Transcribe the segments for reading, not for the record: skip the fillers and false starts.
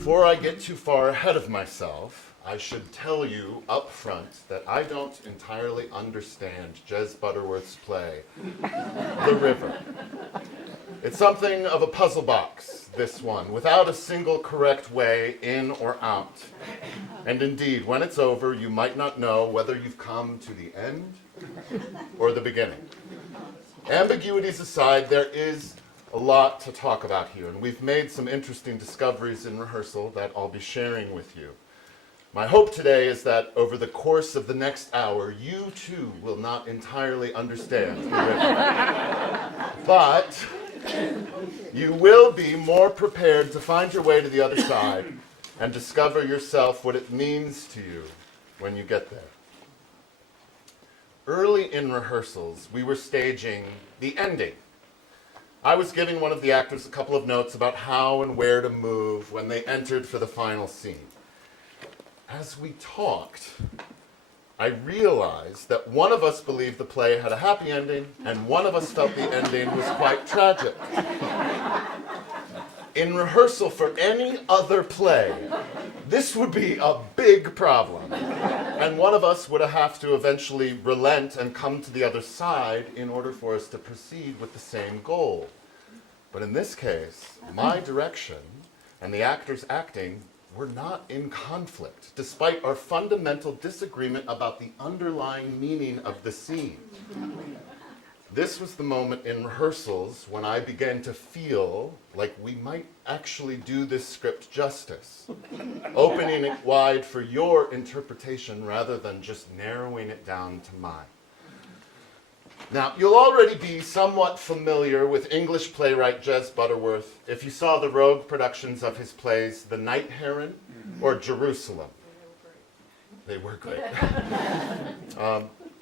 Before I get too far ahead of myself, I should tell you up front that I don't entirely understand Jez Butterworth's play, The River. It's something of a puzzle box, this one, without a single correct way in or out. And indeed, when it's over, you might not know whether you've come to the end or the beginning. Ambiguities aside, there is a lot to talk about here, and we've made some interesting discoveries in rehearsal that I'll be sharing with you. My hope today is that over the course of the next hour, you too will not entirely understand the river. But you will be more prepared to find your way to the other side and discover yourself what it means to you when you get there. Early in rehearsals, we were staging the ending. I was giving one of the actors a couple of notes about how and where to move when they entered for the final scene. As we talked, I realized that one of us believed the play had a happy ending, and one of us felt the ending was quite tragic. In rehearsal for any other play, this would be a big problem, and one of us would have to eventually relent and come to the other side in order for us to proceed with the same goal. But in this case, my direction and the actor's acting were not in conflict, despite our fundamental disagreement about the underlying meaning of the scene. This was the moment in rehearsals when I began to feel like we might actually do this script justice, opening it wide for your interpretation rather than just narrowing it down to mine. Now, you'll already be somewhat familiar with English playwright Jez Butterworth if you saw the Rogue productions of his plays The Night Heron or Jerusalem. They were great.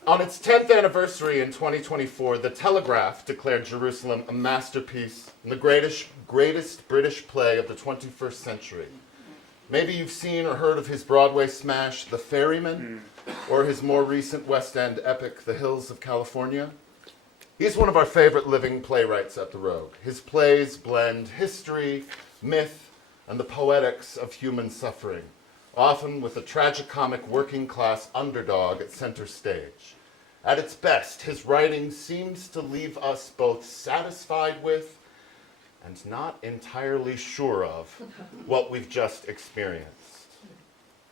On its 10th anniversary in 2024, The Telegraph declared Jerusalem a masterpiece and the greatest British play of the 21st century. Maybe you've seen or heard of his Broadway smash, The Ferryman, or his more recent West End epic, The Hills of California. He's one of our favorite living playwrights at the Rogue. His plays blend history, myth, and the poetics of human suffering, often with a tragicomic working-class underdog at center stage. At its best, his writing seems to leave us both satisfied with and not entirely sure of what we've just experienced.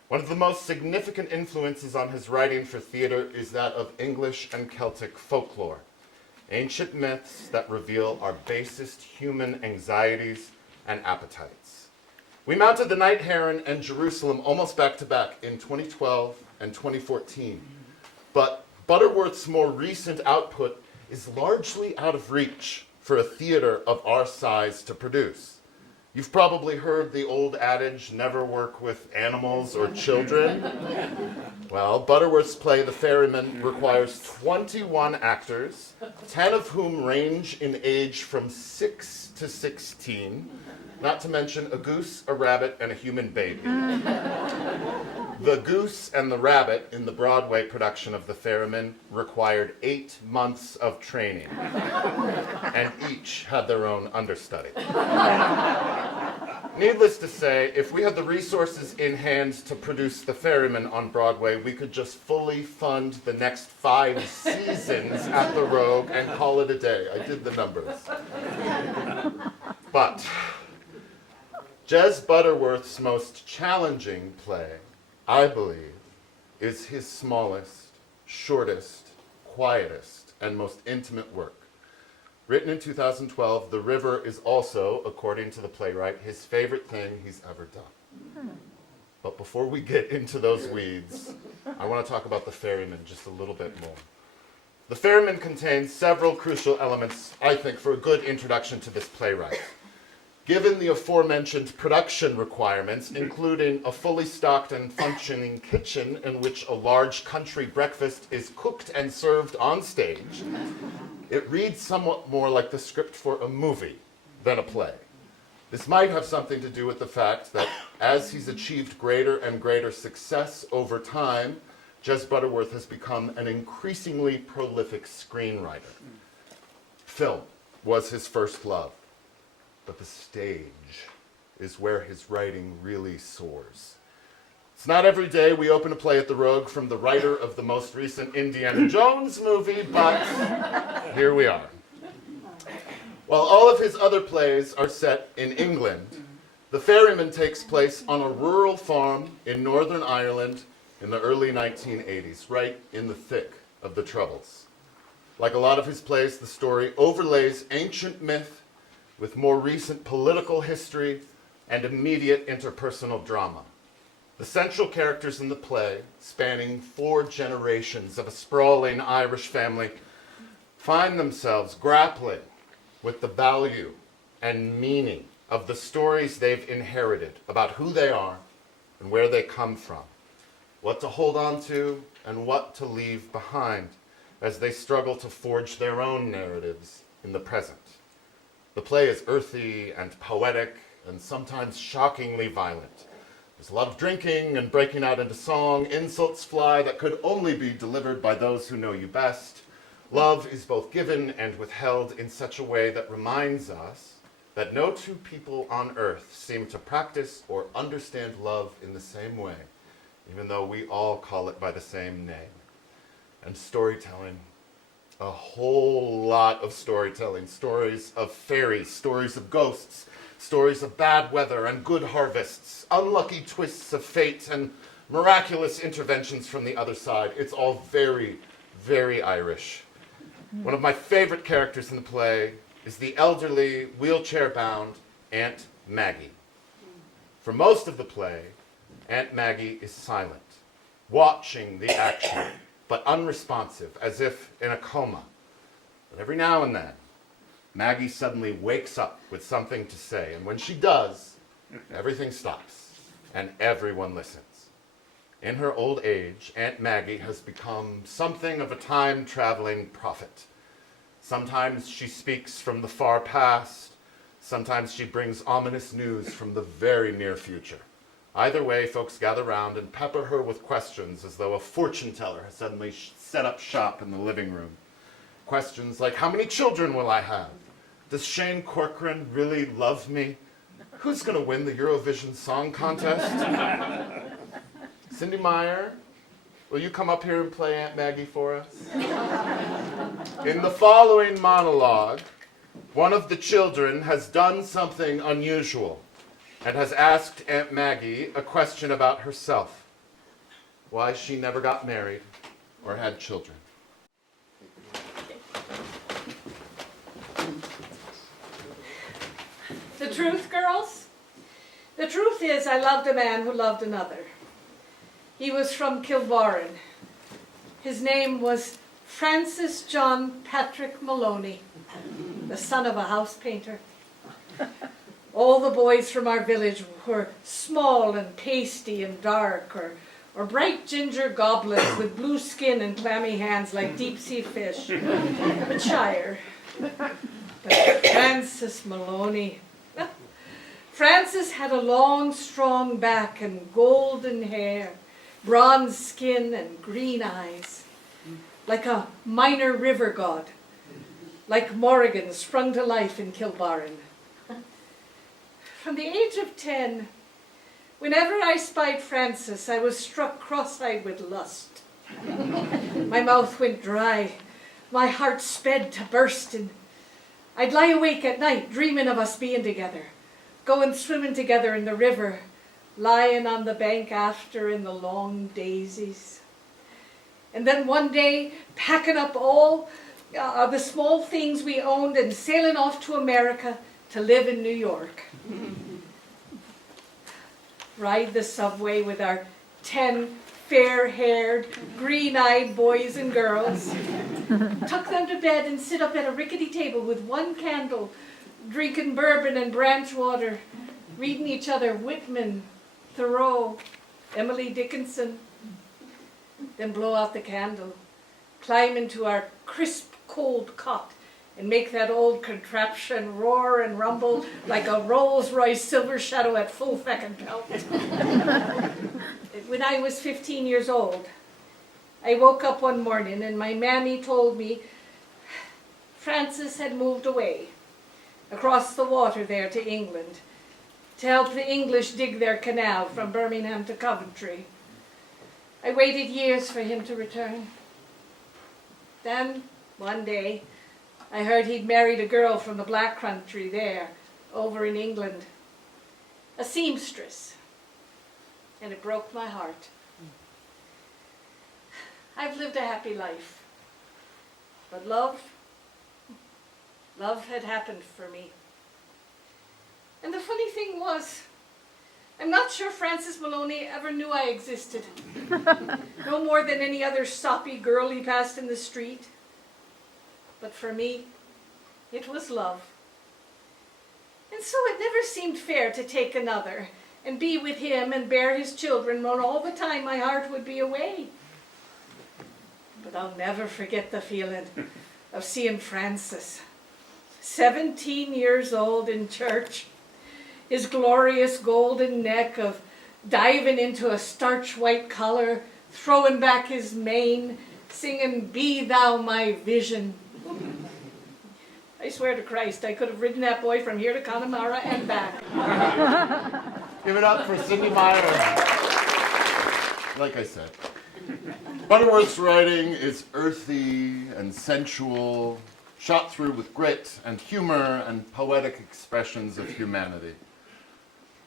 One of the most significant influences on his writing for theater is that of English and Celtic folklore, ancient myths that reveal our basest human anxieties and appetites. We mounted The Night Heron and Jerusalem almost back to back in 2012 and 2014, but Butterworth's more recent output is largely out of reach for a theater of our size to produce. You've probably heard the old adage, never work with animals or children. Well, Butterworth's play, The Ferryman, requires 21 actors, 10 of whom range in age from 6 to 16, not to mention a goose, a rabbit, and a human baby. The goose and the rabbit in the Broadway production of The Ferryman required 8 months of training, and each had their own understudy. Needless to say, if we had the resources in hand to produce The Ferryman on Broadway, we could just fully fund the next 5 seasons at the Rogue and call it a day. I did the numbers. But Jez Butterworth's most challenging play, I believe, is his smallest, shortest, quietest, and most intimate work. Written in 2012, The River is also, according to the playwright, his favorite thing he's ever done. But before we get into those weeds, I want to talk about The Ferryman just a little bit more. The Ferryman contains several crucial elements, I think, for a good introduction to this playwright. Given the aforementioned production requirements, including a fully stocked and functioning kitchen in which a large country breakfast is cooked and served on stage, it reads somewhat more like the script for a movie than a play. This might have something to do with the fact that as he's achieved greater and greater success over time, Jez Butterworth has become an increasingly prolific screenwriter. Film was his first love, but the stage is where his writing really soars. It's not every day we open a play at the Rogue from the writer of the most recent Indiana Jones movie, but here we are. While all of his other plays are set in England, The Ferryman takes place on a rural farm in Northern Ireland in the early 1980s, right in the thick of the Troubles. Like a lot of his plays, the story overlays ancient myth with more recent political history and immediate interpersonal drama. The central characters in the play, spanning 4 generations of a sprawling Irish family, find themselves grappling with the value and meaning of the stories they've inherited about who they are and where they come from, what to hold on to and what to leave behind as they struggle to forge their own narratives in the present. The play is earthy and poetic and sometimes shockingly violent. There's a lot of drinking and breaking out into song, insults fly that could only be delivered by those who know you best. Love is both given and withheld in such a way that reminds us that no 2 people on earth seem to practice or understand love in the same way, even though we all call it by the same name. And storytelling, a whole lot of storytelling, stories of fairies, stories of ghosts, stories of bad weather and good harvests, unlucky twists of fate and miraculous interventions from the other side. It's all very, very Irish. One of my favorite characters in the play is the elderly, wheelchair-bound Aunt Maggie. For most of the play, Aunt Maggie is silent, watching the action, but unresponsive, as if in a coma. But every now and then, Maggie suddenly wakes up with something to say, and when she does, everything stops, and everyone listens. In her old age, Aunt Maggie has become something of a time-traveling prophet. Sometimes she speaks from the far past, sometimes she brings ominous news from the very near future. Either way, folks gather round and pepper her with questions as though a fortune teller has suddenly set up shop in the living room. Questions like, how many children will I have? Does Shane Corcoran really love me? Who's going to win the Eurovision Song Contest? Cindy Meyer, will you come up here and play Aunt Maggie for us? In the following monologue, one of the children has done something unusual and has asked Aunt Maggie a question about herself. Why she never got married or had children. The truth, girls? The truth is I loved a man who loved another. He was from Kilbarran. His name was Francis John Patrick Maloney, the son of a house painter. All the boys from our village were small and pasty and dark, or bright ginger goblins with blue skin and clammy hands like deep-sea fish, but shyer. But Francis Maloney. Francis had a long, strong back and golden hair, bronze skin and green eyes, like a minor river god, like Morrigan sprung to life in Kilbarran. From the age of 10, whenever I spied Francis, I was struck cross-eyed with lust. My mouth went dry, my heart sped to bursting. I'd lie awake at night dreaming of us being together, going swimming together in the river, lying on the bank after in the long daisies. And then one day, packing up all the small things we owned and sailing off to America to live in New York. Ride the subway with our 10 fair-haired, green-eyed boys and girls. Tuck them to bed and sit up at a rickety table with one candle, drinking bourbon and branch water, reading each other Whitman, Thoreau, Emily Dickinson. Then blow out the candle, climb into our crisp, cold cot, and make that old contraption roar and rumble like a Rolls-Royce Silver Shadow at full feckin' pelt. When I was 15 years old, I woke up one morning and my mammy told me Francis had moved away across the water there to England. to help the English dig their canal from Birmingham to Coventry. I waited years for him to return. Then, one day, I heard he'd married a girl from the Black Country there, over in England, a seamstress, and it broke my heart. I've lived a happy life, but love had happened for me. And the funny thing was, I'm not sure Francis Maloney ever knew I existed. No more than any other soppy girl he passed in the street. But for me, it was love. And so it never seemed fair to take another and be with him and bear his children when all the time my heart would be away. But I'll never forget the feeling of seeing Francis, 17 years old in church, his glorious golden neck of diving into a starch white collar, throwing back his mane, singing, "Be thou my vision." I swear to Christ, I could have ridden that boy from here to Connemara and back. Give it up for Sidney Meyer. Like I said, Butterworth's writing is earthy and sensual, shot through with grit and humor and poetic expressions of humanity.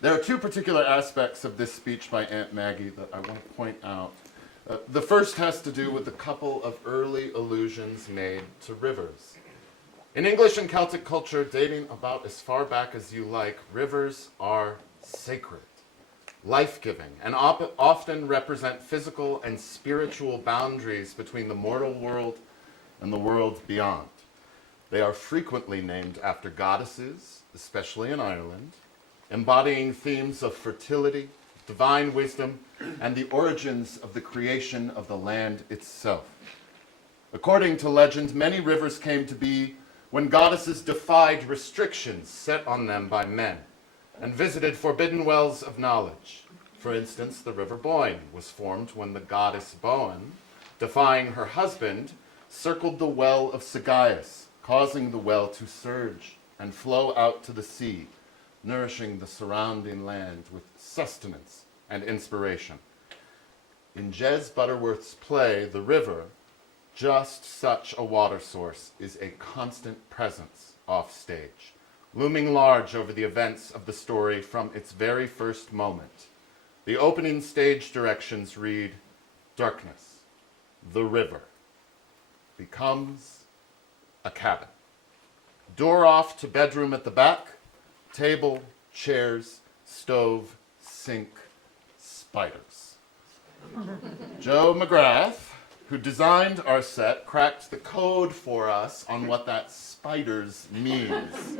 There are two particular aspects of this speech by Aunt Maggie that I want to point out. The first has to do with a couple of early allusions made to rivers. In English and Celtic culture, dating about as far back as you like, rivers are sacred, life-giving, and often represent physical and spiritual boundaries between the mortal world and the world beyond. They are frequently named after goddesses, especially in Ireland, embodying themes of fertility, divine wisdom, and the origins of the creation of the land itself. According to legend, many rivers came to be when goddesses defied restrictions set on them by men and visited forbidden wells of knowledge. For instance, the River Boyne was formed when the goddess Bowen, defying her husband, circled the well of Sagaius, causing the well to surge and flow out to the sea, nourishing the surrounding land with sustenance and inspiration. In Jez Butterworth's play, The River, just such a water source is a constant presence off stage, looming large over the events of the story from its very first moment. The opening stage directions read, "Darkness, the river, becomes a cabin. Door off to bedroom at the back, table, chairs, stove, sink, spiders." Joe McGrath, who designed our set, cracked the code for us on what that spiders means.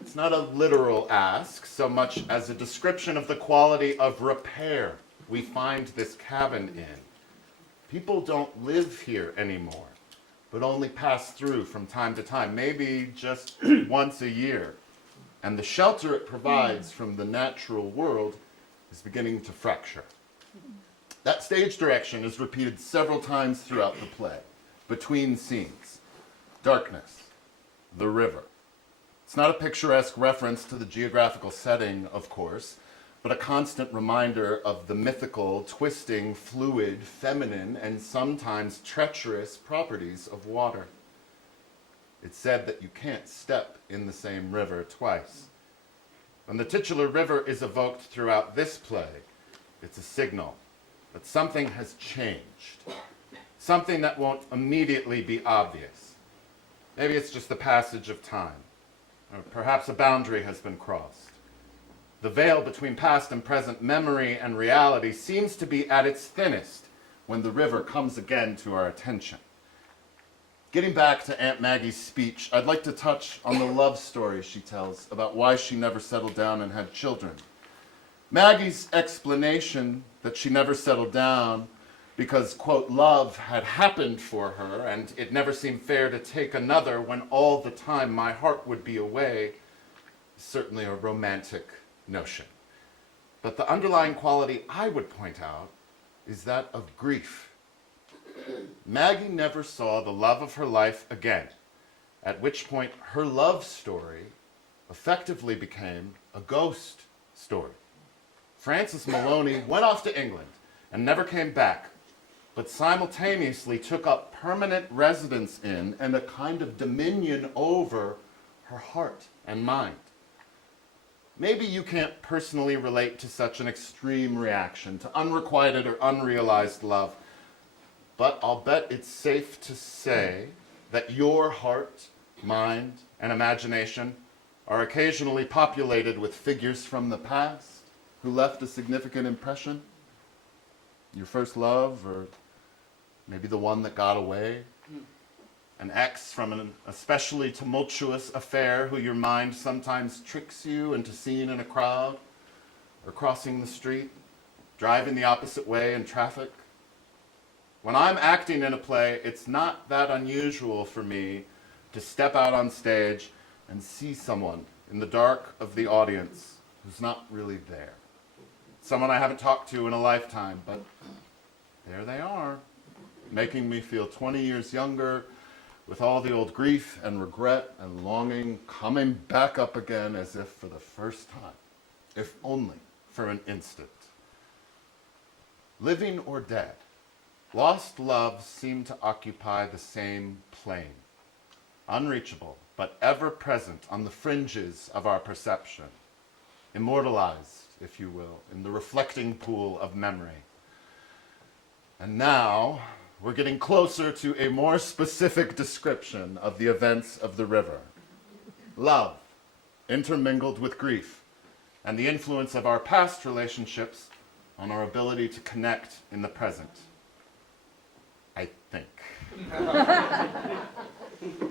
It's not a literal ask so much as a description of the quality of repair we find this cabin in. People don't live here anymore, but only pass through from time to time, maybe just once a year. And the shelter it provides from the natural world is beginning to fracture. That stage direction is repeated several times throughout the play, between scenes. Darkness, the river. It's not a picturesque reference to the geographical setting, of course, but a constant reminder of the mythical, twisting, fluid, feminine, and sometimes treacherous properties of water. It's said that you can't step in the same river twice. When the titular river is evoked throughout this play, it's a signal that something has changed, something that won't immediately be obvious. Maybe it's just the passage of time, or perhaps a boundary has been crossed. The veil between past and present memory and reality seems to be at its thinnest when the river comes again to our attention. Getting back to Aunt Maggie's speech, I'd like to touch on the love story she tells about why she never settled down and had children. Maggie's explanation that she never settled down because, quote, love had happened for her and it never seemed fair to take another when all the time my heart would be away, is certainly a romantic notion. But the underlying quality I would point out is that of grief. Maggie never saw the love of her life again, at which point her love story effectively became a ghost story. Francis Maloney went off to England and never came back, but simultaneously took up permanent residence in and a kind of dominion over her heart and mind. Maybe you can't personally relate to such an extreme reaction to unrequited or unrealized love, but I'll bet it's safe to say that your heart, mind, and imagination are occasionally populated with figures from the past who left a significant impression. Your first love, or maybe the one that got away. An ex from an especially tumultuous affair who your mind sometimes tricks you into seeing in a crowd, or crossing the street, driving the opposite way in traffic. When I'm acting in a play, it's not that unusual for me to step out on stage and see someone in the dark of the audience who's not really there. Someone I haven't talked to in a lifetime, but there they are, making me feel 20 years younger, with all the old grief and regret and longing coming back up again as if for the first time, if only for an instant. Living or dead, lost loves seem to occupy the same plane, unreachable but ever present on the fringes of our perception, immortalized, if you will, in the reflecting pool of memory. And now, we're getting closer to a more specific description of the events of the river. Love, intermingled with grief, and the influence of our past relationships on our ability to connect in the present. I think.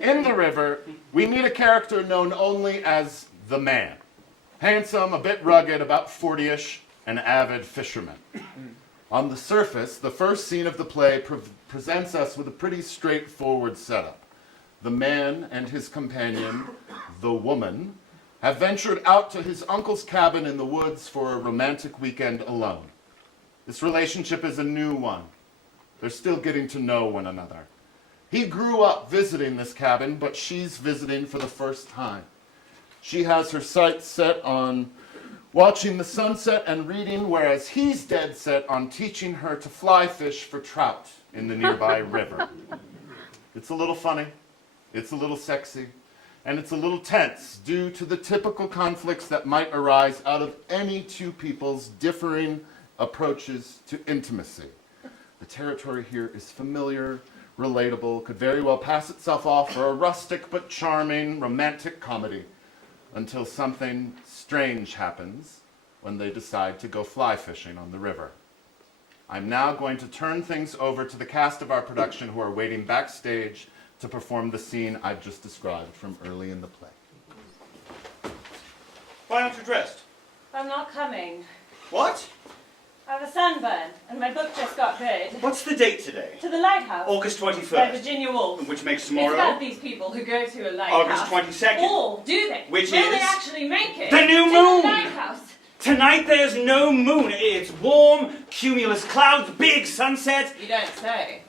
In the river, we meet a character known only as the man. Handsome, a bit rugged, about 40-ish, an avid fisherman. On the surface, the first scene of the play presents us with a pretty straightforward setup. The man and his companion, the woman, have ventured out to his uncle's cabin in the woods for a romantic weekend alone. This relationship is a new one. They're still getting to know one another. He grew up visiting this cabin, but she's visiting for the first time. She has her sights set on watching the sunset and reading, whereas he's dead set on teaching her to fly fish for trout in the nearby river. It's a little funny, it's a little sexy, and it's a little tense due to the typical conflicts that might arise out of any two people's differing approaches to intimacy. The territory here is familiar, relatable, could very well pass itself off for a rustic but charming romantic comedy, until something strange happens when they decide to go fly fishing on the river. I'm now going to turn things over to the cast of our production who are waiting backstage to perform the scene I've just described from early in the play. Why aren't you dressed? I'm not coming. What? I have a sunburn, and my book just got good. What's the date today? To the Lighthouse. August By 21st. Virginia Woolf. Which makes It's tomorrow about these people who go to a lighthouse. August 22nd. Or do they? Which Will is they actually make it? the new to moon. The lighthouse. Tonight there's no moon. It's warm, cumulus clouds, big sunset. You don't say.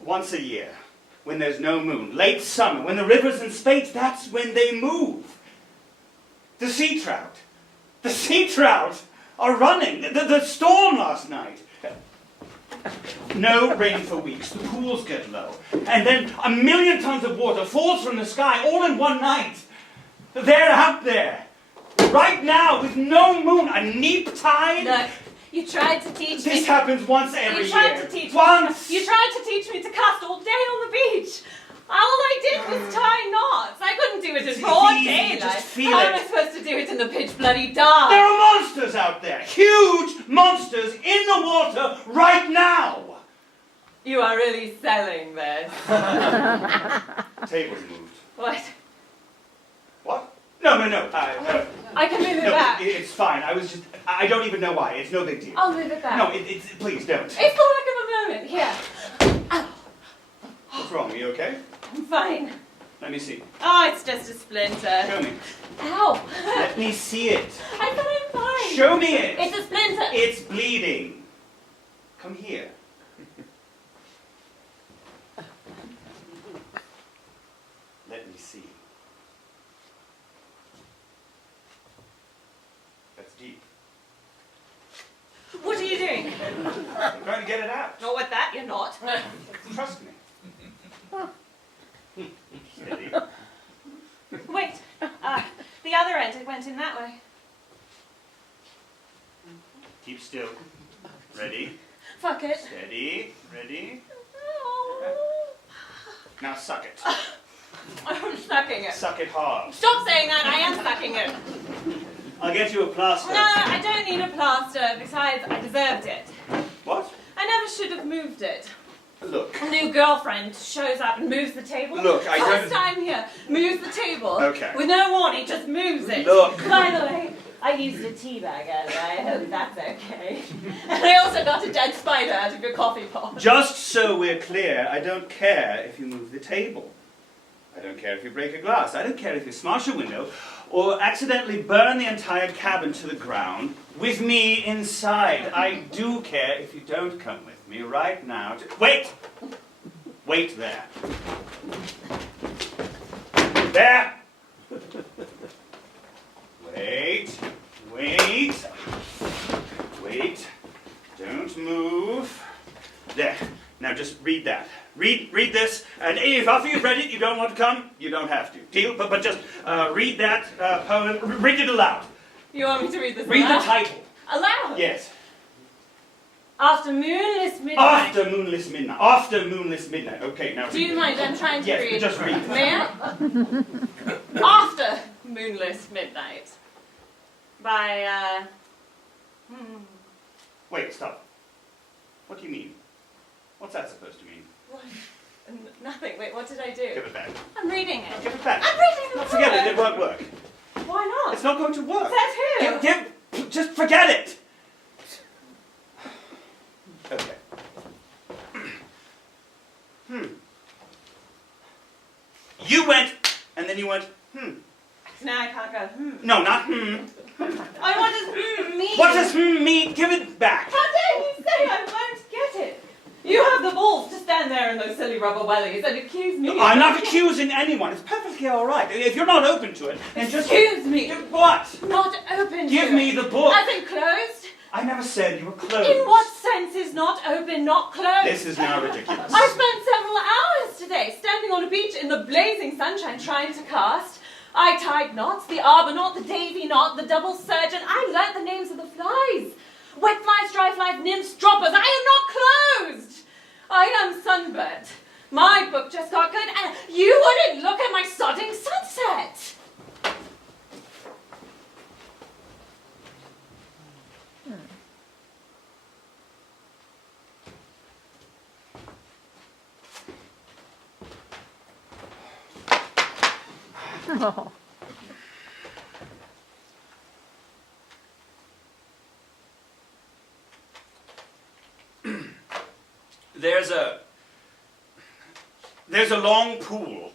Once a year, when there's no moon, late summer, when the rivers and spates, that's when they move. The sea trout are running. The storm last night. No rain for weeks. The pools get low. And then 1 million tons of water falls from the sky all in one night. They're out there. Right now, with no moon, a neap tide. Look, you tried to teach me. This happens once every year. You tried to teach once. me. You tried to teach me to cast all day on the beach. All I did was tie knots. I couldn't do it in broad easy, daylight. just feel How it. am I supposed to do it in the pitch bloody dark? There are monsters out there. Huge monsters in the water right now. You are really selling this. Table's moved. What? What? No. I can move it No, back. it's fine. I don't even know why. It's no big deal. I'll move it back. No, please don't. It's for lack of a moment. Here. Ow. What's wrong? Are you okay? I'm fine. Let me see. Oh, it's just a splinter. Show me. Ow. Let me see it. I thought I'm fine. Show me it. It's a splinter. It's bleeding. Come here. Let me see. to get it out. Not with that, you're not. Trust me. Steady. Wait, the other end, it went in that way. Keep still. Ready? Fuck it. Steady. Ready? Oh. Now suck it. I'm sucking it. Suck it hard. Stop saying that, I am sucking it. I'll get you a plaster. No, I don't need a plaster. Besides, I deserved it. What? I never should have moved it. Look. A new girlfriend shows up and moves the table. Look, I First don't... time here, moves the table. Okay. With no warning, just moves it. Look. By the way, I used a tea bag earlier. I hope that's okay. And I also got a dead spider out of your coffee pot. Just so we're clear, I don't care if you move the table. I don't care if you break a glass. I don't care if you smash a window or accidentally burn the entire cabin to the ground with me inside. I do care if you don't come with me right now. Wait! Wait there. There! Wait. Wait. Wait. Don't move. There. Now just read that. Read this, and if after you've read it you don't want to come, you don't have to. Deal? But just read that poem. Read it aloud. You want me to read this Read aloud? the title. Aloud? Yes. After moonless midnight. After moonless midnight. After moonless midnight. Okay, now read Do you it. mind? I'm trying to Yes, read. just read. May I? After moonless midnight. By, Wait, stop. What do you mean? What's that supposed to mean? What? Nothing. Wait, what did I do? Give it back. I'm reading it. Give it back. I'm reading the No, forget it. It book. won't work. Why not? It's not going to work. Says who? Just forget it. Okay. You went, and then you went, Now I can't go, No, not I what does mean? What does mean? Give it back. How dare you say I won't get it? You have the balls to stand there in those silly rubber wellies and accuse me. I'm not accusing anyone. It's perfectly all right. If you're not open to it, then just... Excuse me. What? Not open Give to me it. the book. As in closed? I never said you were closed. In what sense is not open, not closed? This is now ridiculous. I spent several hours today standing on a beach in the blazing sunshine trying to cast. I tied knots, the arbor knot, the davy knot, the double surgeon. I learnt the names of the flies. Wet flies, dry flies, nymphs, droppers. I am not closed. I am sunburnt. My book just got good, and you wouldn't look at my sodding sunset. Oh. There's a long pool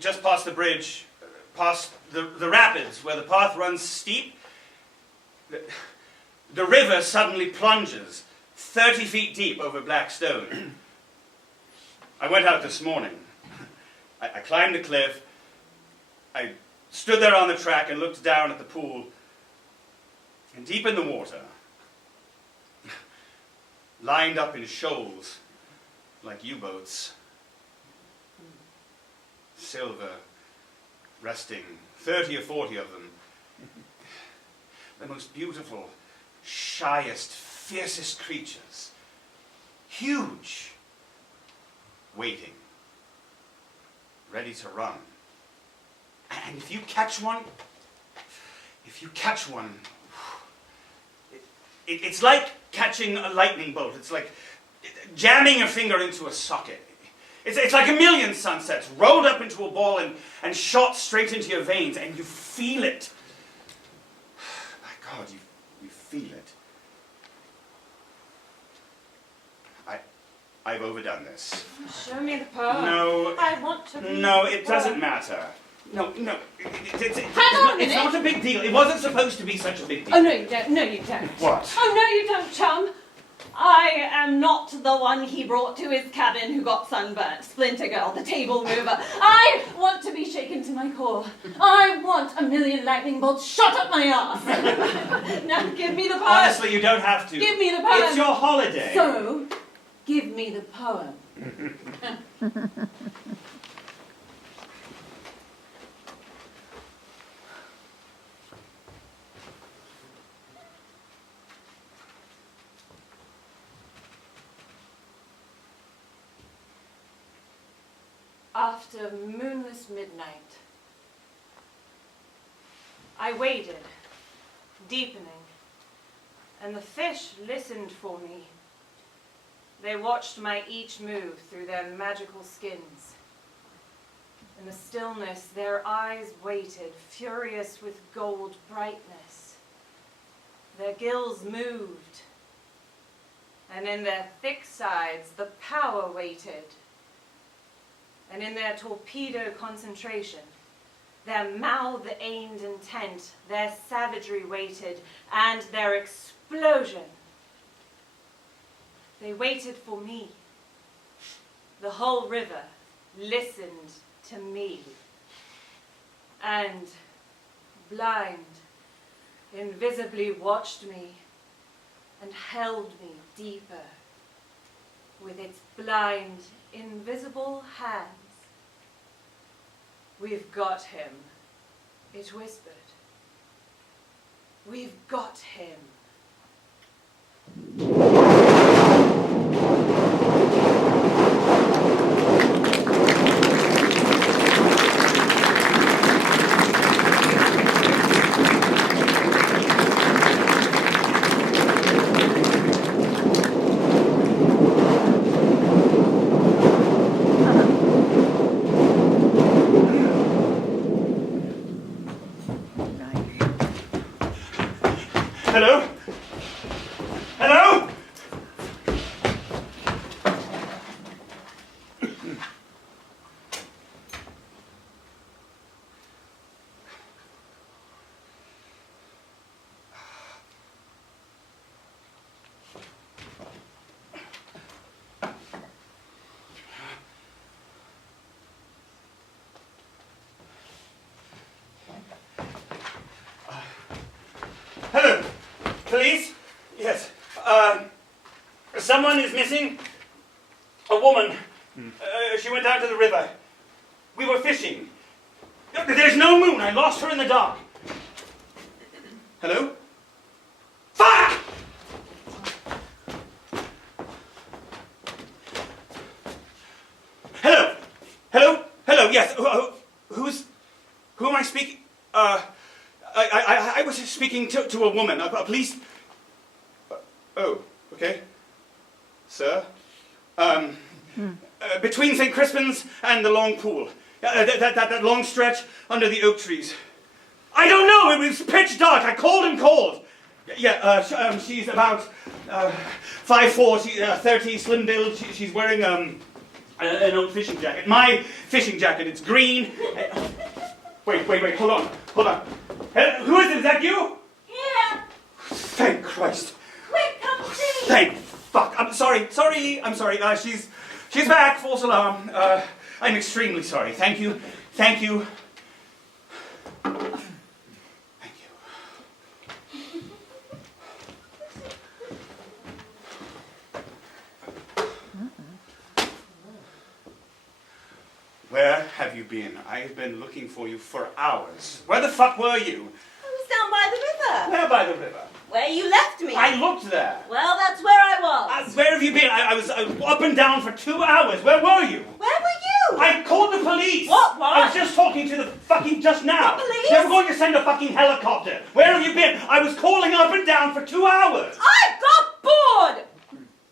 just past the bridge, past the rapids where the path runs steep. The river suddenly plunges 30 feet deep over black stone. I went out this morning. I climbed the cliff. I stood there on the track and looked down at the pool. And deep in the water, lined up in shoals like U-boats, silver, resting, 30 or 40 of them, the most beautiful, shyest, fiercest creatures, huge, waiting, ready to run. And if you catch one, it's like catching a lightning bolt. It's like jamming your finger into a socket. It's like a million sunsets rolled up into a ball and shot straight into your veins, and you feel it. My God, you feel it. I've overdone this. Show me the poem. No. I want to read No, the it doesn't poem. matter. No. Hang on a It's not a big deal. It wasn't supposed to be such a big deal. Oh, no, you don't. No, you don't. What? Oh, no, you don't, chum. I am not the one he brought to his cabin who got sunburnt. Splinter Girl, the table mover. I want to be shaken to my core. I want a million lightning bolts shot up my ass. Now give me the poem. Honestly, you don't have to. Give me the poem. It's your holiday. So, give me the poem. After moonless midnight, I waded, deepening, and the fish listened for me. They watched my each move through their magical skins. In the stillness, their eyes waited, furious with gold brightness. Their gills moved, and in their thick sides, the power waited. And in their torpedo concentration, their mouth aimed intent, their savagery waited, and their explosion. They waited for me. The whole river listened to me. And, blind, invisibly watched me and held me deeper with its blind, invisible hands. We've got him, it whispered. We've got him. Hello? Hello? Hello? Police? Yes. Someone is missing. A woman. She went down to the river. We were fishing. There's no moon. I lost her in the dark. Hello? Fuck! Hello? Hello? Hello? Yes. Who am I speaking? I was speaking to a woman, a police... oh, okay. Sir? Between St. Crispin's and the long pool. That long stretch under the oak trees. I don't know, it was pitch dark. I called and called. Yeah, she's about 5'4", 30, slim build. She's wearing an old fishing jacket. My fishing jacket, it's green. Wait, hold on. Who is it? Is that you? Yeah. Thank Christ. Quick, come see. Thank fuck. I'm sorry. She's back. False alarm. I'm extremely sorry. Thank you. Where have you been? I've been looking for you for hours. Where the fuck were you? I was down by the river. Where by the river? Where you left me. I looked there. Well, that's where I was. Where have you been? I was up and down for 2 hours. Where were you? Where were you? I called the police. What? I was just talking to the fucking just now. The police? They were going to send a fucking helicopter. Where have you been? I was calling up and down for 2 hours. I got bored.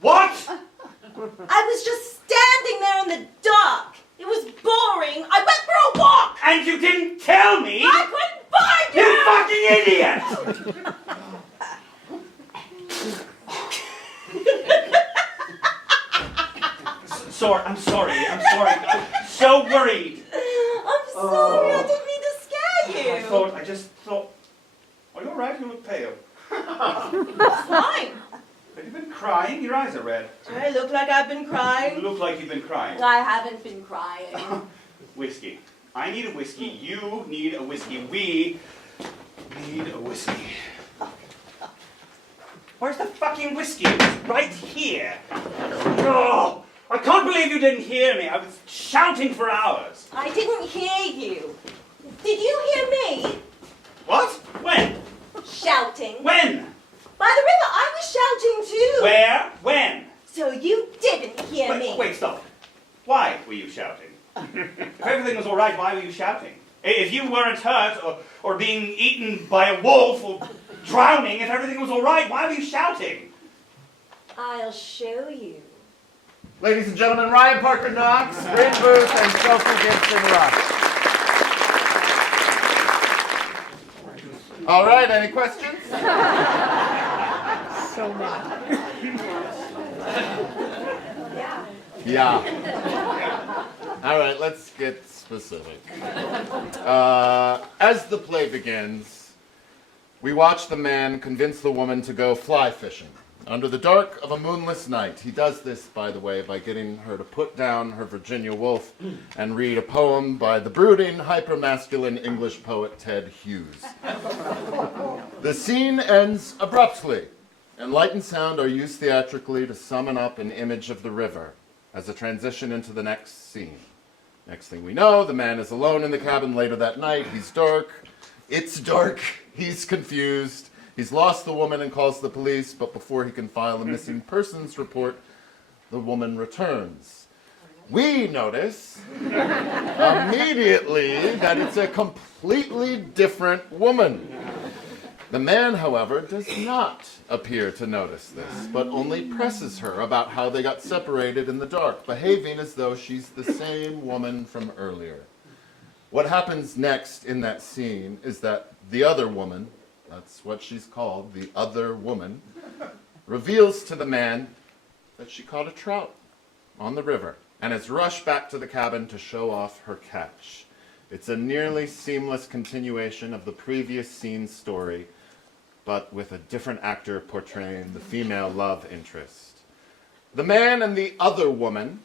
What? I was just standing there in the dark. It was boring. I went for a walk. And you didn't tell me? I couldn't find you. You fucking idiot! I'm sorry. I'm so worried. I'm sorry. I didn't mean to scare you. I just thought, are you alright? You look pale. Fine. Have you been crying? Your eyes are red. Do I look like I've been You crying? look like you've been crying. I haven't been crying. Whiskey. I need a whiskey. You need a whiskey. We need a whiskey. Where's the fucking whiskey? It's right here. Oh, I can't believe you didn't hear me. I was shouting for hours. I didn't hear you. Did you hear me? What? When? Shouting. When? By the river, I was shouting too. Where? When? So you didn't hear me. Wait, stop. Why were you shouting? If everything was all right, why were you shouting? If you weren't hurt or being eaten by a wolf or drowning, if everything was all right, why were you shouting? I'll show you. Ladies and gentlemen, Ryan Parker Knox, Bryn Booth, and Sophie Gibson Rush. All right, any questions? So many. Yeah. All right, let's get specific. As the play begins, we watch the man convince the woman to go fly fishing. Under the dark of a moonless night. He does this, by the way, by getting her to put down her Virginia Woolf and read a poem by the brooding, hyper-masculine English poet Ted Hughes. The scene ends abruptly, and light and sound are used theatrically to summon up an image of the river as a transition into the next scene. Next thing we know, the man is alone in the cabin later that night. He's dark. It's dark. He's confused. He's lost the woman and calls the police, but before he can file a missing persons report, the woman returns. We notice immediately that it's a completely different woman. The man, however, does not appear to notice this, but only presses her about how they got separated in the dark, behaving as though she's the same woman from earlier. What happens next in that scene is that the other woman, that's what she's called, the other woman, reveals to the man that she caught a trout on the river and has rushed back to the cabin to show off her catch. It's a nearly seamless continuation of the previous scene's story, but with a different actor portraying the female love interest. The man and the other woman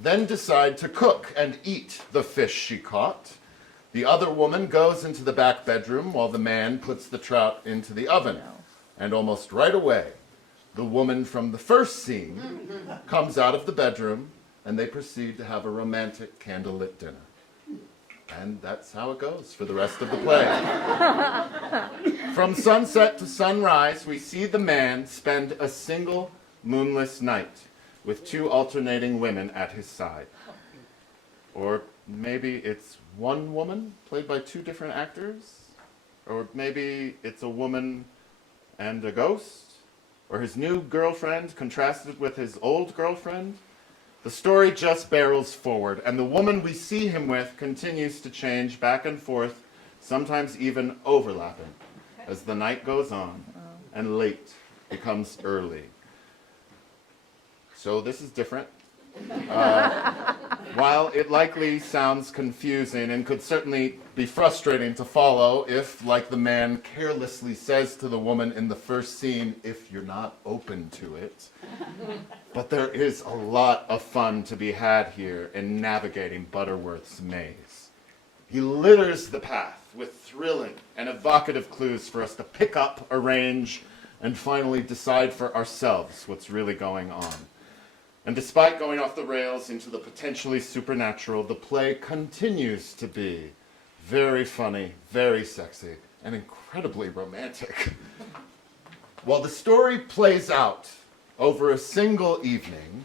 then decide to cook and eat the fish she caught. The other woman goes into the back bedroom while the man puts the trout into the oven. And almost right away, the woman from the first scene comes out of the bedroom and they proceed to have a romantic candlelit dinner. And that's how it goes for the rest of the play. From sunset to sunrise, we see the man spend a single moonless night with two alternating women at his side. Or maybe it's one woman played by two different actors? Or maybe it's a woman and a ghost? Or his new girlfriend contrasted with his old girlfriend? The story just barrels forward, and the woman we see him with continues to change back and forth, sometimes even overlapping, as the night goes on and late becomes early. So this is different. While it likely sounds confusing and could certainly be frustrating to follow if, like the man carelessly says to the woman in the first scene, if you're not open to it. But there is a lot of fun to be had here in navigating Butterworth's maze. He litters the path with thrilling and evocative clues for us to pick up, arrange, and finally decide for ourselves what's really going on. And despite going off the rails into the potentially supernatural, the play continues to be very funny, very sexy, and incredibly romantic. While the story plays out over a single evening,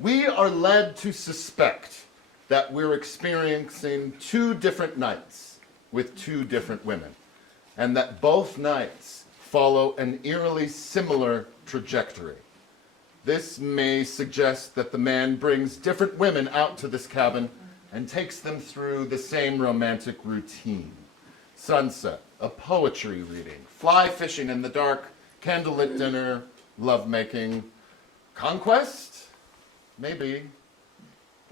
we are led to suspect that we're experiencing two different nights with two different women, and that both nights follow an eerily similar trajectory. This may suggest that the man brings different women out to this cabin and takes them through the same romantic routine. Sunset, a poetry reading, fly fishing in the dark, candlelit dinner, lovemaking, conquest? Maybe.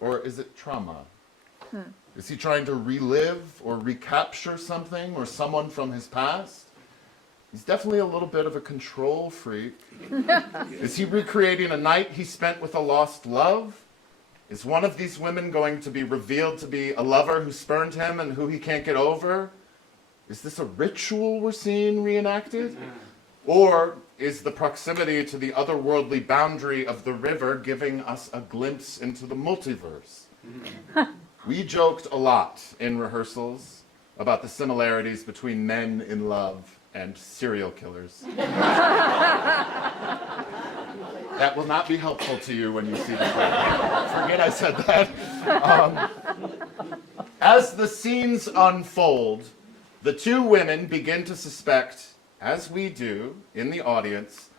Or is it trauma? Is he trying to relive or recapture something or someone from his past? He's definitely a little bit of a control freak. Is he recreating a night he spent with a lost love? Is one of these women going to be revealed to be a lover who spurned him and who he can't get over? Is this a ritual we're seeing reenacted? Or is the proximity to the otherworldly boundary of the river giving us a glimpse into the multiverse? We joked a lot in rehearsals about the similarities between men in love and serial killers. That will not be helpful to you when you see the play. Forget I said that. As the scenes unfold, the two women begin to suspect, as we do in the audience,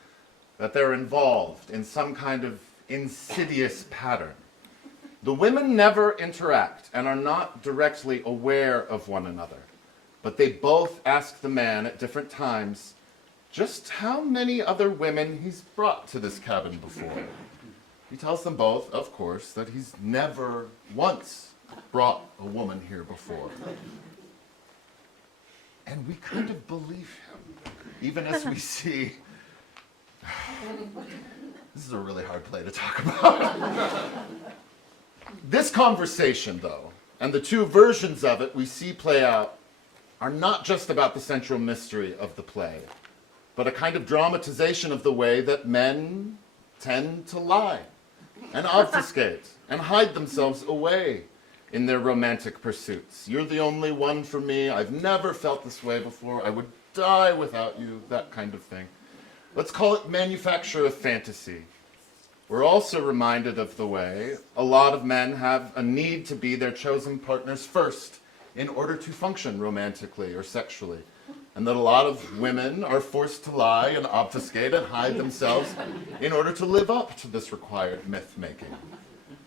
that they're involved in some kind of insidious pattern. The women never interact and are not directly aware of one another, but they both ask the man at different times just how many other women he's brought to this cabin before. He tells them both, of course, that he's never once brought a woman here before. And we kind of believe him, even as we see. This is a really hard play to talk about. This conversation, though, and the two versions of it we see play out, are not just about the central mystery of the play, but a kind of dramatization of the way that men tend to lie and obfuscate and hide themselves away in their romantic pursuits. You're the only one for me. I've never felt this way before. I would die without you, that kind of thing. Let's call it manufacture of fantasy. We're also reminded of the way a lot of men have a need to be their chosen partners first in order to function romantically or sexually, and that a lot of women are forced to lie and obfuscate and hide themselves in order to live up to this required myth-making.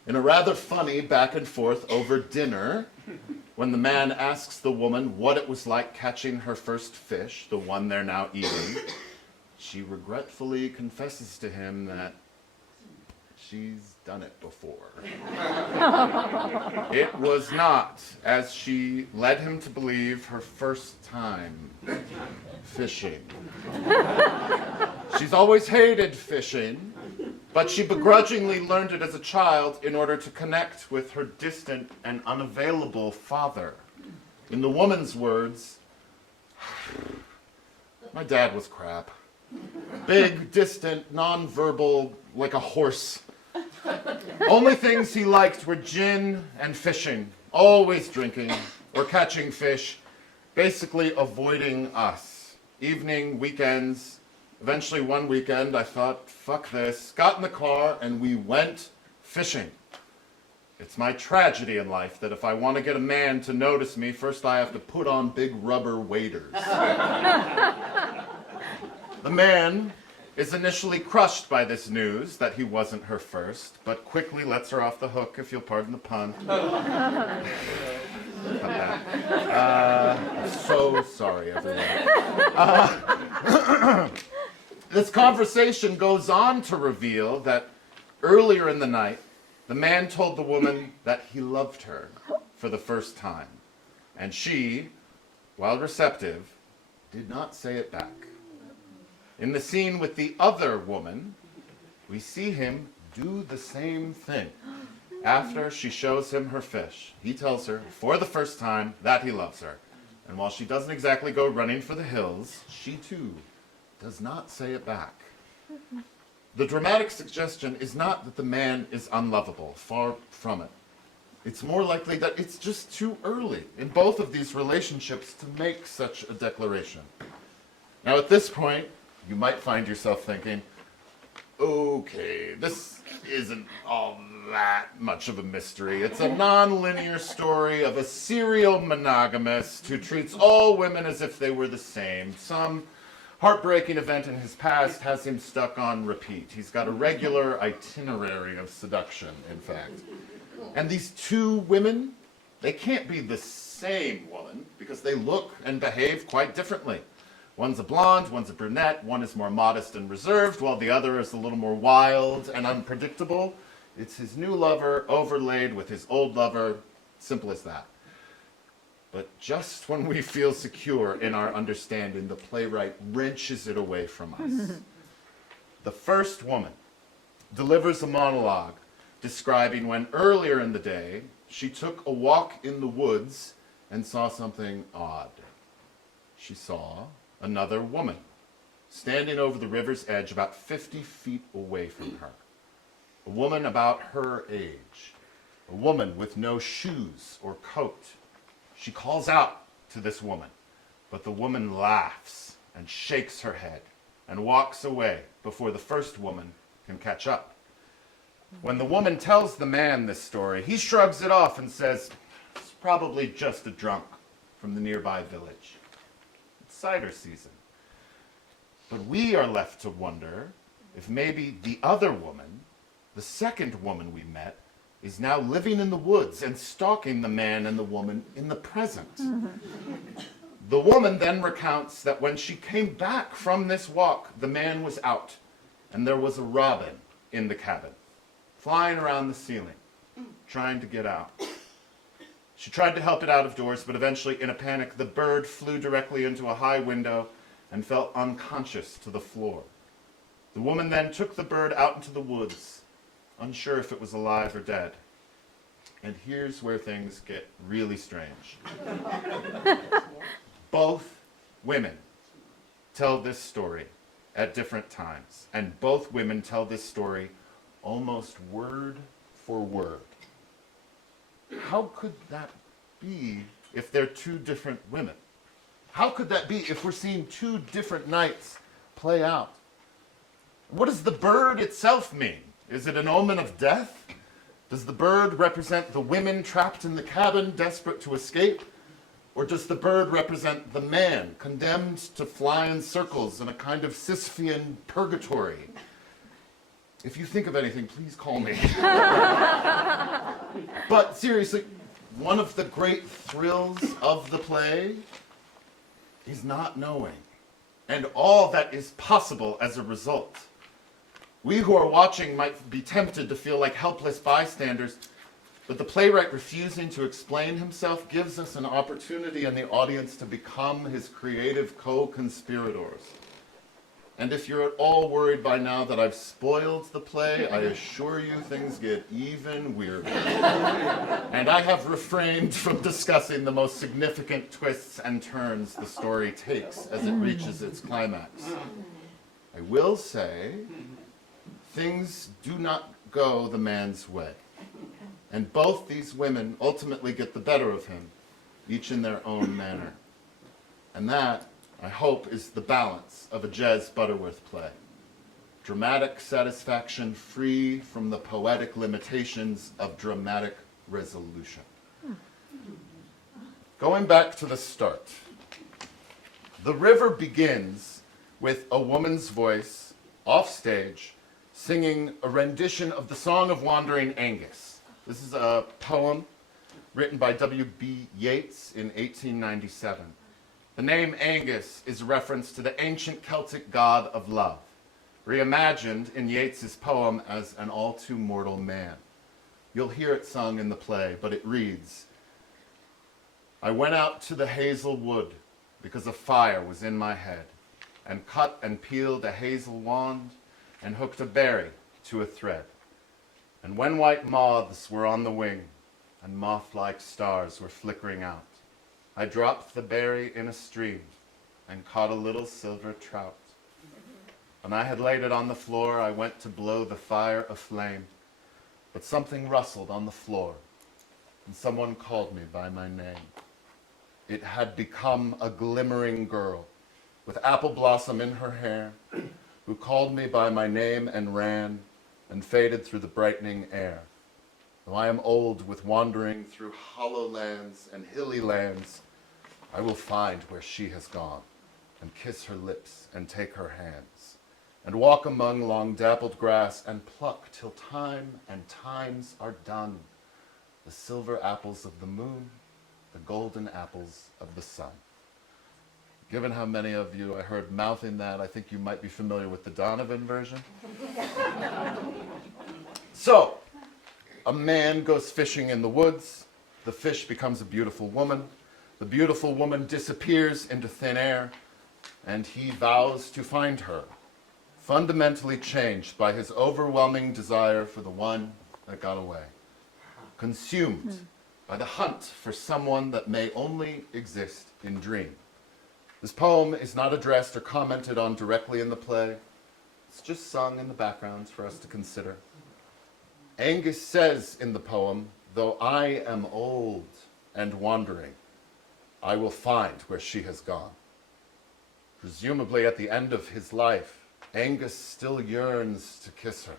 In a rather funny back and forth over dinner, when the man asks the woman what it was like catching her first fish, the one they're now eating, she regretfully confesses to him that she's done it before. It was not, as she led him to believe, her first time fishing. She's always hated fishing, but she begrudgingly learned it as a child in order to connect with her distant and unavailable father. In the woman's words, my dad was crap. Big, distant, non-verbal, like a horse. Only things he liked were gin and fishing, always drinking or catching fish, basically avoiding us. Evening, weekends. Eventually one weekend I thought, fuck this, got in the car and we went fishing. It's my tragedy in life that if I want to get a man to notice me, first I have to put on big rubber waders. The man is initially crushed by this news that he wasn't her first, but quickly lets her off the hook, if you'll pardon the pun. So sorry, everyone. This conversation goes on to reveal that earlier in the night, the man told the woman that he loved her for the first time. And she, while receptive, did not say it back. In the scene with the other woman, we see him do the same thing. After she shows him her fish, he tells her, for the first time, that he loves her. And while she doesn't exactly go running for the hills, she too does not say it back. The dramatic suggestion is not that the man is unlovable, far from it. It's more likely that it's just too early in both of these relationships to make such a declaration. Now at this point, you might find yourself thinking, okay, this isn't all that much of a mystery. It's a non-linear story of a serial monogamist who treats all women as if they were the same. Some heartbreaking event in his past has him stuck on repeat. He's got a regular itinerary of seduction, in fact. And these two women, they can't be the same woman because they look and behave quite differently. One's a blonde, one's a brunette, one is more modest and reserved, while the other is a little more wild and unpredictable. It's his new lover overlaid with his old lover, simple as that. But just when we feel secure in our understanding, the playwright wrenches it away from us. The first woman delivers a monologue describing when earlier in the day she took a walk in the woods and saw something odd. She saw another woman standing over the river's edge about 50 feet away from her. A woman about her age. A woman with no shoes or coat. She calls out to this woman, but the woman laughs and shakes her head and walks away before the first woman can catch up. When the woman tells the man this story, he shrugs it off and says, it's probably just a drunk from the nearby village. It's cider season. But we are left to wonder if maybe the other woman, the second woman we met, is now living in the woods and stalking the man and the woman in the present. The woman then recounts that when she came back from this walk, the man was out and there was a robin in the cabin, flying around the ceiling, trying to get out. She tried to help it out of doors, but eventually, in a panic, the bird flew directly into a high window and fell unconscious to the floor. The woman then took the bird out into the woods, unsure if it was alive or dead. And here's where things get really strange. Both women tell this story at different times, and both women tell this story almost word for word. How could that be if they're two different women? How could that be if we're seeing two different nights play out? What does the bird itself mean? Is it an omen of death? Does the bird represent the women trapped in the cabin, desperate to escape? Or does the bird represent the man, condemned to fly in circles in a kind of Sisyphean purgatory? If you think of anything, please call me. But seriously, one of the great thrills of the play is not knowing, and all that is possible as a result. We who are watching might be tempted to feel like helpless bystanders, but the playwright refusing to explain himself gives us an opportunity in the audience to become his creative co-conspirators. And if you're at all worried by now that I've spoiled the play, I assure you things get even weirder. And I have refrained from discussing the most significant twists and turns the story takes as it reaches its climax. I will say, things do not go the man's way. And both these women ultimately get the better of him, each in their own manner. And that, I hope, is the balance of a Jez Butterworth play. Dramatic satisfaction free from the poetic limitations of dramatic resolution. Going back to the start, the river begins with a woman's voice, off stage, singing a rendition of the Song of Wandering Angus. This is a poem written by W.B. Yeats in 1897. The name Angus is a reference to the ancient Celtic god of love, reimagined in Yeats's poem as an all-too-mortal man. You'll hear it sung in the play, but it reads, I went out to the hazel wood because a fire was in my head, and cut and peeled a hazel wand, and hooked a berry to a thread. And when white moths were on the wing, and moth-like stars were flickering out, I dropped the berry in a stream, and caught a little silver trout. When I had laid it on the floor, I went to blow the fire aflame, but something rustled on the floor, and someone called me by my name. It had become a glimmering girl, with apple blossom in her hair, who called me by my name and ran, and faded through the brightening air. Though I am old with wandering through hollow lands and hilly lands, I will find where she has gone, and kiss her lips and take her hands, and walk among long dappled grass, and pluck till time and times are done, the silver apples of the moon, the golden apples of the sun. Given how many of you I heard mouthing that, I think you might be familiar with the Donovan version. So, a man goes fishing in the woods. The fish becomes a beautiful woman. The beautiful woman disappears into thin air, and he vows to find her, fundamentally changed by his overwhelming desire for the one that got away, consumed by the hunt for someone that may only exist in dream. This poem is not addressed or commented on directly in the play. It's just sung in the background for us to consider. Angus says in the poem, "Though I am old and wandering, I will find where she has gone." Presumably at the end of his life, Angus still yearns to kiss her,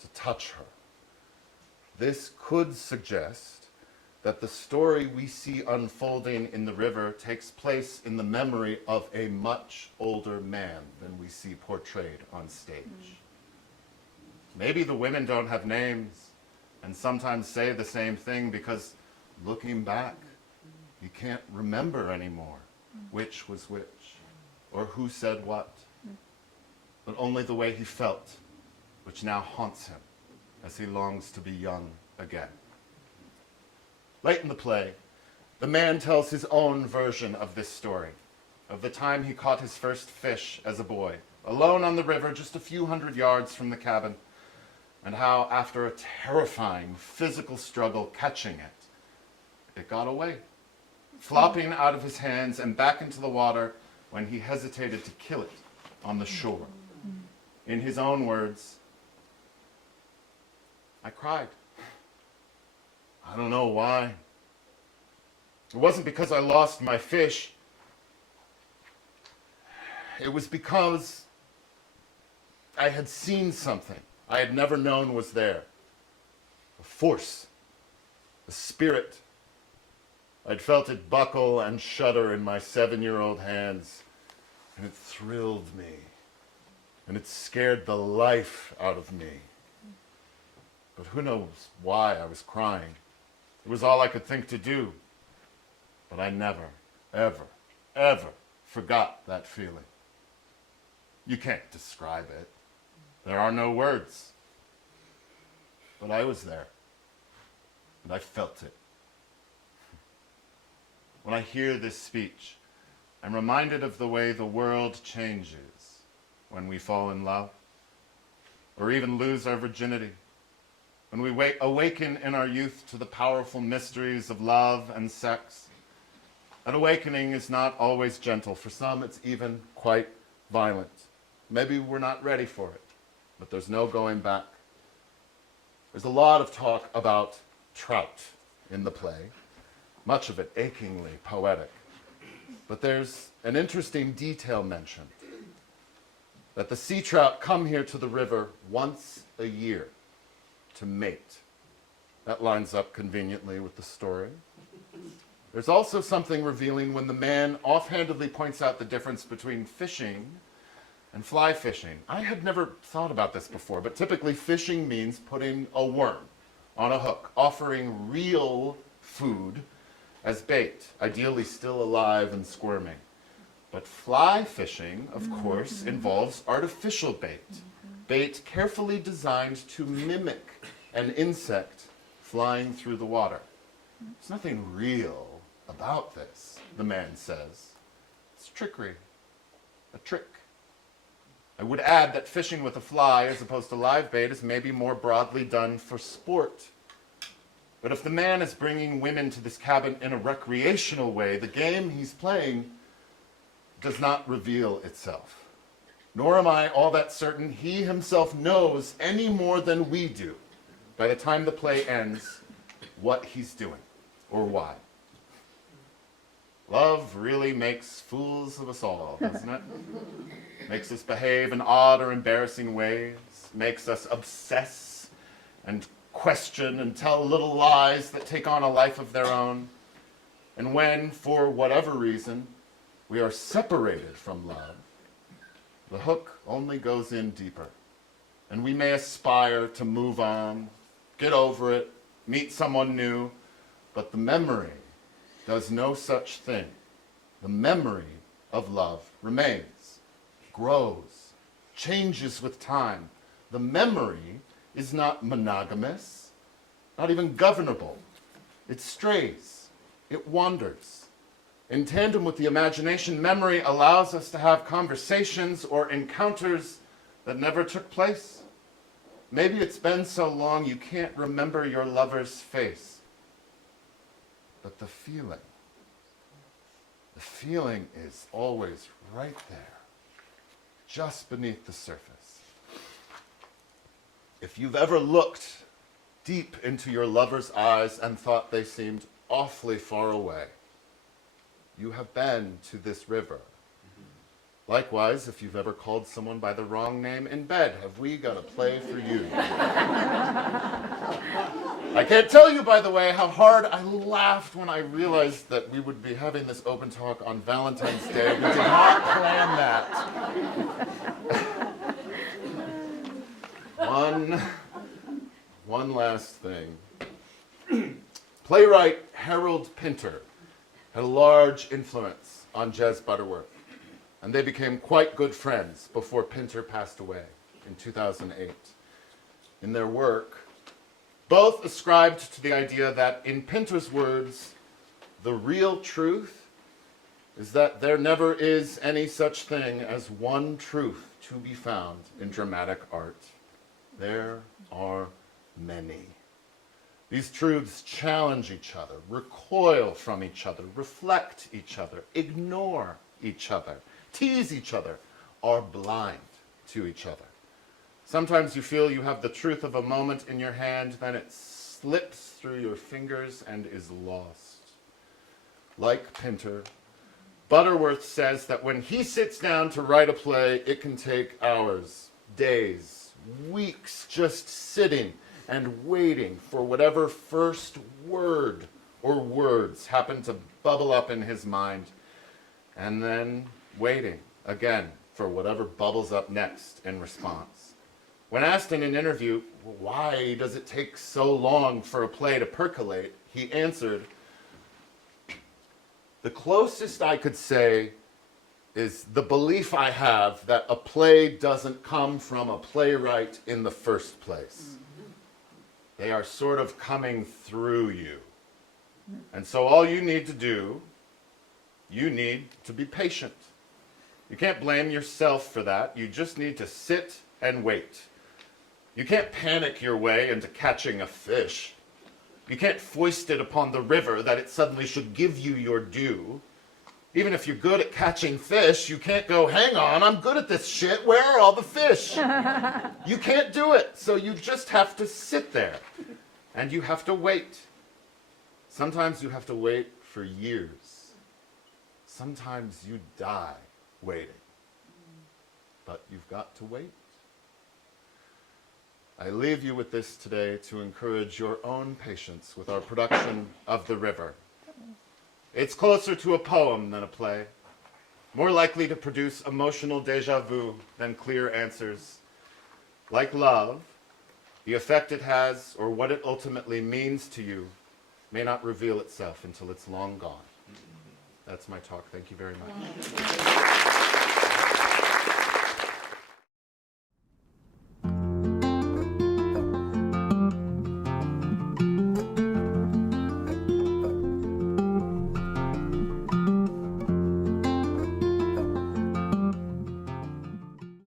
to touch her. This could suggest that the story we see unfolding in the river takes place in the memory of a much older man than we see portrayed on stage. Maybe the women don't have names and sometimes say the same thing because looking back, you can't remember anymore which was which or who said what, but only the way he felt, which now haunts him as he longs to be young again. Late in the play, the man tells his own version of this story, of the time he caught his first fish as a boy, alone on the river just a few hundred yards from the cabin, and how after a terrifying physical struggle catching it, it got away, flopping out of his hands and back into the water when he hesitated to kill it on the shore. In his own words, "I cried. I don't know why. It wasn't because I lost my fish. It was because I had seen something I had never known was there. A force, a spirit. I'd felt it buckle and shudder in my 7-year-old hands, and it thrilled me, and it scared the life out of me. But who knows why I was crying. It was all I could think to do. But I never, ever, ever forgot that feeling. You can't describe it. There are no words. But I was there, and I felt it." When I hear this speech, I'm reminded of the way the world changes when we fall in love, or even lose our virginity. When we awaken in our youth to the powerful mysteries of love and sex. That awakening is not always gentle. For some, it's even quite violent. Maybe we're not ready for it, but there's no going back. There's a lot of talk about trout in the play, much of it achingly poetic. But there's an interesting detail mentioned, that the sea trout come here to the river once a year to mate. That lines up conveniently with the story. There's also something revealing when the man offhandedly points out the difference between fishing and fly fishing. I had never thought about this before, but typically fishing means putting a worm on a hook, offering real food as bait, ideally still alive and squirming. But fly fishing, of course, involves artificial bait. Bait carefully designed to mimic an insect flying through the water. There's nothing real about this, the man says. It's trickery, a trick. I would add that fishing with a fly as opposed to live bait is maybe more broadly done for sport. But if the man is bringing women to this cabin in a recreational way, the game he's playing does not reveal itself. Nor am I all that certain he himself knows any more than we do, by the time the play ends, what he's doing or why. Love really makes fools of us all, doesn't it? Makes us behave in odd or embarrassing ways, makes us obsess and question and tell little lies that take on a life of their own. And when, for whatever reason, we are separated from love, the hook only goes in deeper. And we may aspire to move on, get over it, meet someone new, but the memory does no such thing. The memory of love remains, grows, changes with time. The memory is not monogamous, not even governable. It strays, it wanders, In tandem with the imagination, memory allows us to have conversations or encounters that never took place. Maybe it's been so long you can't remember your lover's face. But the feeling is always right there, just beneath the surface. If you've ever looked deep into your lover's eyes and thought they seemed awfully far away, you have been to this river. Likewise, if you've ever called someone by the wrong name in bed, have we got a play for you? I can't tell you, by the way, how hard I laughed when I realized that we would be having this open talk on Valentine's Day. We did not plan that. One last thing. Playwright Harold Pinter had a large influence on Jez Butterworth, and they became quite good friends before Pinter passed away in 2008. In their work, both ascribed to the idea that, in Pinter's words, the real truth is that there never is any such thing as one truth to be found in dramatic art. There are many. These truths challenge each other, recoil from each other, reflect each other, ignore each other, tease each other, are blind to each other. Sometimes you feel you have the truth of a moment in your hand, then it slips through your fingers and is lost. Like Pinter, Butterworth says that when he sits down to write a play, it can take hours, days, weeks, just sitting and waiting for whatever first word or words happen to bubble up in his mind, and then waiting again for whatever bubbles up next in response. When asked in an interview, why does it take so long for a play to percolate, he answered, the closest I could say is the belief I have that a play doesn't come from a playwright in the first place. They are sort of coming through you. And so all you need to do, you need to be patient. You can't blame yourself for that. You just need to sit and wait. You can't panic your way into catching a fish. You can't foist it upon the river that it suddenly should give you your due. Even if you're good at catching fish, you can't go, hang on, I'm good at this shit, where are all the fish? You can't do it, so you just have to sit there, and you have to wait. Sometimes you have to wait for years. Sometimes you die waiting. But you've got to wait. I leave you with this today to encourage your own patience with our production of The River. It's closer to a poem than a play, more likely to produce emotional déjà vu than clear answers. Like love, the effect it has, or what it ultimately means to you, may not reveal itself until it's long gone. That's my talk. Thank you very much.